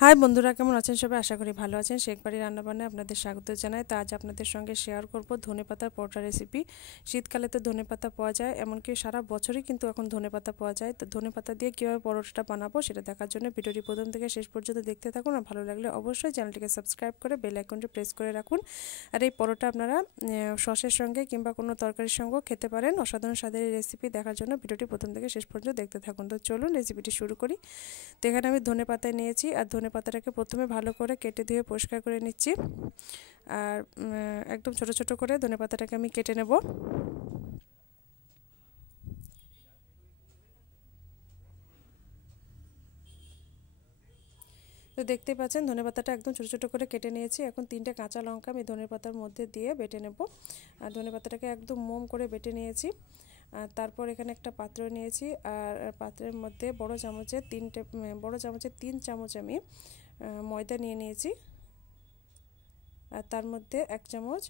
High বন্ধুরা, কেমন আছেন সবাই? আশা করি ভালো আছেন। শেখ বাড়ি রান্নাবান্নায় আপনাদের স্বাগত জানাই। তো আজ আপনাদের সঙ্গে শেয়ার করব ধনেপাতার পরোটা রেসিপি। শীতকালে তো ধনেপাতা পাওয়া যায়, এমনকি সারা বছরই কিন্তু এখন ধনেপাতা পাওয়া যায়। তো ধনেপাতা দিয়ে কীভাবে পরোটাটা বানাবো সেটা দেখার জন্য ভিডিওটি প্রথম থেকে শেষ পর্যন্ত দেখতে থাকুন। আর ভালো লাগলে অবশ্যই চ্যানেলটিকে সাবস্ক্রাইব করে বেল আইকনটি প্রেস করে রাখুন। আর এই পরোটা আপনারা সসের সঙ্গে কিংবা কোনো তরকারির সঙ্গেও খেতে পারেন। অসাধারণ স্বাদের এই রেসিপি দেখার জন্য ভিডিওটি প্রথম থেকে শেষ পর্যন্ত দেখতে থাকুন। তো চলুন রেসিপিটি শুরু করি। তো এখানে আমি ধনেপাতা নিয়েছি, আর ধনেপাতাটাকে প্রথমে ভালো করে কেটে ধুয়ে পরিষ্কার করে নিচ্ছি। আর একদম ছোট ছোট করে ধনেপাতাটাকে আমি কেটে নেব। তো দেখতে পাচ্ছেন ধনেপাতাটা একদম ছোট ছোট করে কেটে নিয়েছি। এখন 3টে কাঁচা লঙ্কা আমি ধনেপাতার মধ্যে দিয়ে বেটে নেব। আর ধনেপাতাটাকে একদম মোম করে বেটে নিয়েছি। আর তারপর এখানে একটা পাত্র নিয়েছি, আর পাত্রের মধ্যে বড় চামচে 3 চামচ আমি ময়দা নিয়ে নিয়েছি। আর তার মধ্যে 1 চামচ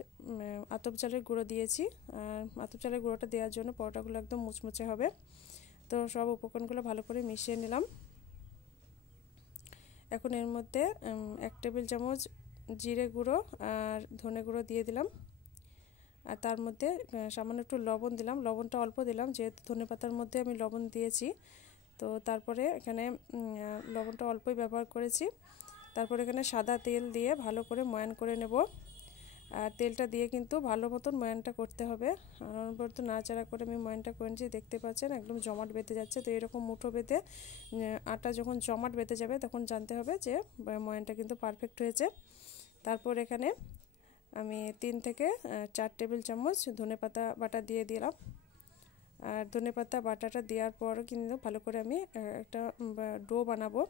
আতপ চালের গুঁড়ো দিয়েছি। আর আতপ চালের গুঁড়োটা দেওয়ার জন্য পরোটাগুলো একদম মুচমুচে হবে। তো সব উপকরণগুলো ভালো করে মিশিয়ে নিলাম। এখন এর মধ্যে 1 টেবিল চামচ জিরে গুঁড়ো আর ধনে গুঁড়ো দিয়ে দিলাম। আর তার মধ্যে সামান্য একটু লবণ দিলাম। লবণটা অল্প দিলাম, যেহেতু ধনেপাতার মধ্যে আমি লবণ দিয়েছি। তো তারপরে এখানে লবণটা অল্পই ব্যবহার করেছি। তারপর এখানে সাদা তেল দিয়ে ভালো করে ময়ান করে নেব। আর তেলটা দিয়ে কিন্তু ভালো মতন ময়ানটা করতে হবে। অনবরত নাড়াচাড়া করে আমি ময়ানটা করে নিচ্ছি। দেখতে পাচ্ছেন একদম জমাট বেঁধে যাচ্ছে। তো এরকম মুঠো বেঁধে আটা যখন জমাট বেঁধে যাবে তখন জানতে হবে যে ময়ানটা কিন্তু পারফেক্ট হয়েছে। তারপর এখানে আমি 3 থেকে 4 টেবিল চামচ ধনেপাতা বাটা দিয়ে দিলাম। আর ধনেপাতা বাটাটা দেওয়ার পর কিন্তু ভালো করে আমি একটা ডো বানাবো।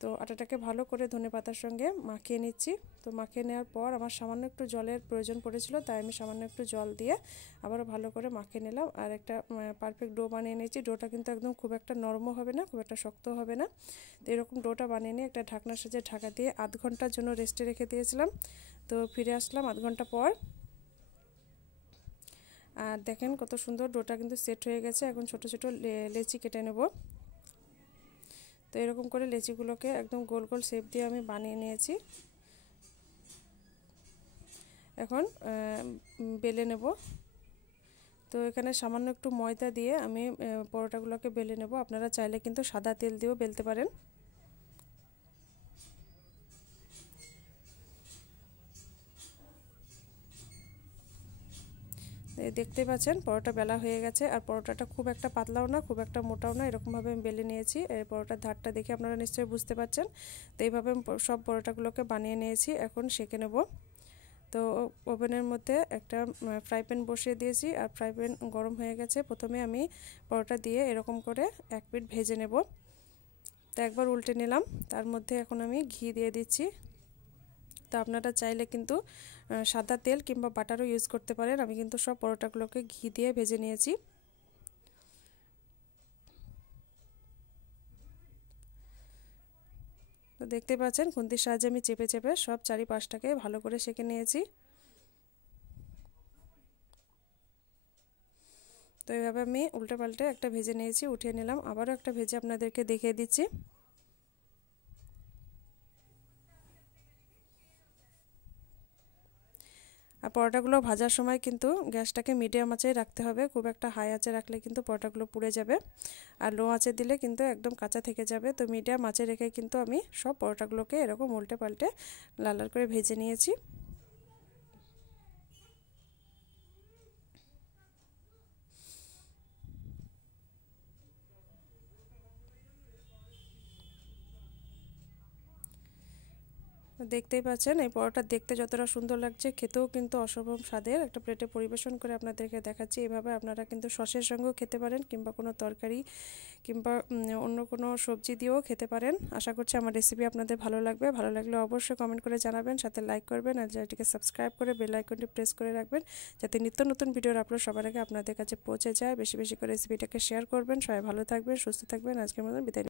তো আটাটাকে ভালো করে ধনেপাতার সঙ্গে মাখিয়ে নিচ্ছি। তো মাখিয়ে নেওয়ার পর আমার সামান্য একটু জলের প্রয়োজন পড়েছিল, তাই আমি সামান্য একটু জল দিয়ে আবারও ভালো করে মাখিয়ে নিলাম। আর একটা পারফেক্ট ডো বানিয়ে নিয়েছি। ডোটা কিন্তু একদম খুব একটা নরমও হবে না, খুব একটা শক্ত হবে না। তো এরকম ডোটা বানিয়ে নিয়ে একটা ঢাকনার সাহায্যে ঢাকা দিয়ে আধ ঘন্টার জন্য রেস্টে রেখে দিয়েছিলাম। তো ফিরে আসলাম আধ ঘন্টা পর। আর দেখেন কত সুন্দর ডোটা কিন্তু সেট হয়ে গেছে। এখন ছোট ছোট লেচি কেটে নেব। তো এরকম করে লেচিগুলোকে একদম গোল গোল শেপ দিয়ে আমি বানিয়ে নিয়েছি। এখন বেলে নেব। তো এখানে সামান্য একটু ময়দা দিয়ে আমি পরোটাগুলোকে বেলে নেব। আপনারা চাইলে কিন্তু সাদা তেল দিয়েও বেলতে পারেন। দেখতে পাচ্ছেন পরোটা বেলা হয়ে গেছে। আর পরোটাটা খুব একটা পাতলাও না, খুব একটা মোটাও না, এরকমভাবে আমি বেলে নিয়েছি। এই পরোটার ধারটা দেখে আপনারা নিশ্চয়ই বুঝতে পারছেন। তো এইভাবে সব পরোটাগুলোকে বানিয়ে নিয়েছি। এখন সেঁকে নেব। তো ওভেনের মধ্যে একটা ফ্রাই প্যান বসিয়ে দিয়েছি, আর ফ্রাই প্যান গরম হয়ে গেছে। প্রথমে আমি পরোটা দিয়ে এরকম করে 1 পিঠ ভেজে নেব। তো একবার উল্টে নিলাম। তার মধ্যে এখন আমি ঘি দিয়ে দিচ্ছি। তো আপনারা চাইলে কিন্তু সাদা তেল কিংবা বাটারও ইউজ করতে পারেন। আমি কিন্তু সব পরোটাগুলোকে ঘি দিয়ে ভেজে নিয়েছি। তো দেখতে পাচ্ছেন খুন্তির সাহায্যে আমি চেপে চেপে সব চারিপাশটাকে ভালো করে সেঁকে নিয়েছি। তো এইভাবে আমি উল্টে পাল্টে একটা ভেজে নিয়েছি, উঠিয়ে নিলাম। আবারও একটা ভেজে আপনাদেরকে দেখিয়ে দিচ্ছি। আর পরোটাগুলো ভাজার সময় কিন্তু গ্যাসটাকে মিডিয়াম আঁচে রাখতে হবে। খুব একটা হাই আঁচে রাখলে কিন্তু পরোটাগুলো পুড়ে যাবে, আর লো আঁচে দিলে কিন্তু একদম কাঁচা থেকে যাবে। তো মিডিয়াম আঁচে রেখে কিন্তু আমি সব পরোটাগুলোকে এরকম উল্টে পাল্টে লাল লাল করে ভেজে নিয়েছি। দেখতেই পাচ্ছেন এই পরোটা দেখতে যতটা সুন্দর লাগছে, খেতেও কিন্তু অসম্ভব স্বাদের। একটা প্লেটে পরিবেশন করে আপনাদেরকে দেখাচ্ছি। এভাবে আপনারা কিন্তু সসের সঙ্গেও খেতে পারেন, কিংবা কোনো তরকারি কিংবা অন্য কোনো সবজি দিয়েও খেতে পারেন। আশা করছি আমার রেসিপি আপনাদের ভালো লাগবে। ভালো লাগলে অবশ্যই কমেন্ট করে জানাবেন, সাথে লাইক করবেন, আর চ্যানেলটিকে সাবস্ক্রাইব করে বেল আইকনটি প্রেস করে রাখবেন, যাতে নিত্য নতুন ভিডিওর আপলোড সবার আগে আপনাদের কাছে পৌঁছে যায়। বেশি বেশি করে রেসিপিটাকে শেয়ার করবেন। সবাই ভালো থাকবেন, সুস্থ থাকবেন। আজকের মতন বিদায়।